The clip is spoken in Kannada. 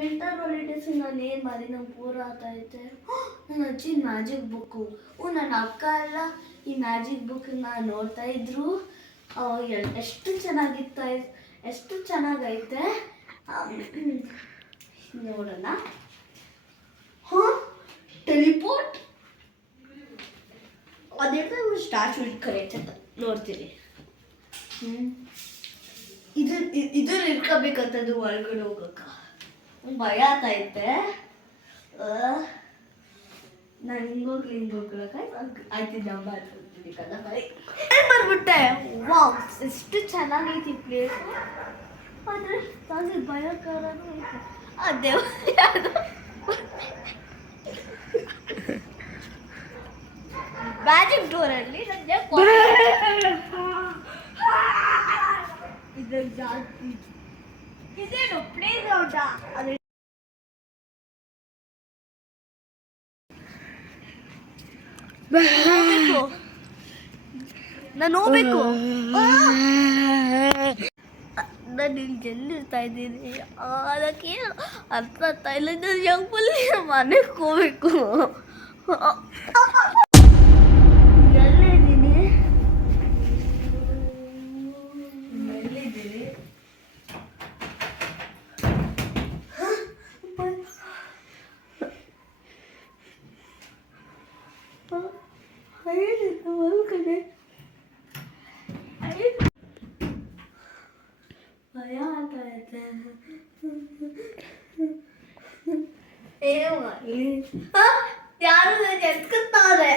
ವಿಂಟರ್ ಹಾಲಿಡೇಸ್ ನಾನು ಏನು ಮಾಡಿ ನಂಗೆ ಪೂರ ಆಗ್ತೈತೆ. ನನ್ನ ಅಜ್ಜಿ ಮ್ಯಾಜಿಕ್ ಬುಕ್ಕು. ನನ್ನ ಅಕ್ಕ ಎಲ್ಲ ಈ ಮ್ಯಾಜಿಕ್ ಬುಕ್ಕನ್ನ ನೋಡ್ತಾ ಇದ್ರು. ಎಷ್ಟು ಚೆನ್ನಾಗಿತ್ತ, ಎಷ್ಟು ಚೆನ್ನಾಗೈತೆ ನೋಡೋಣ. ಟೆಲಿಪೋರ್ಟ್ ಅದೇನು ಸ್ಟ್ಯಾಚು ಕರೆಕ್ಟ್ ಅಂತ ನೋಡ್ತೀರಿ. ಇದ್ರ ಇರ್ಕೋಬೇಕಂತದ್ದು ಒಳಗಡೆ ಹೋಗಕ್ಕ ಭಯ ಆಗ್ತೈತೆ. ನಾನು ಹಿಂಗೋಗ್ಲಕ್ಕ ಆಯ್ತಿದ್ದೆ ಅಮ್ಮ ಅಂತೀನಿ ಕದ ಬರೀ ಬರ್ಬಿಟ್ಟೆ. ವಾವ್, ಎಷ್ಟು ಚೆನ್ನಾಗೈತಿ ಪ್ಲೇಸ್. ಆದರೆ ನನಗೆ ಭಯಕರನೂ ಐತೆ. ಅದೇ ಮ್ಯಾಜಿಕ್ ಡೋರಲ್ಲಿ ನನಗೆ ಇದ್ರ ಜಾಸ್ತಿ ಇದೇನು ಪ್ಲೇ ಗ್ರೌಂಡ. ಅದೇ ನಾನು ಹೋಗ್ಬೇಕು. ನಾನು ಇಲ್ಲಿ ಎಲ್ಲಿರ್ತಾ ಇದ್ದೀನಿ ಅದಕ್ಕೆ ಅರ್ಥ ಆಗ್ತಾ ಇಲ್ಲ. ಜಂಪಲ್ಲಿ ಮನೆಗೆ ಹೋಗ್ಬೇಕು. ಎಲ್ಲಿದ್ದೀನಿ ಒಳಗಡೆ ಭಯ ಆಗ್ತೈತೆ. ಯಾರು ಎತ್ಕೊತಾರೆ.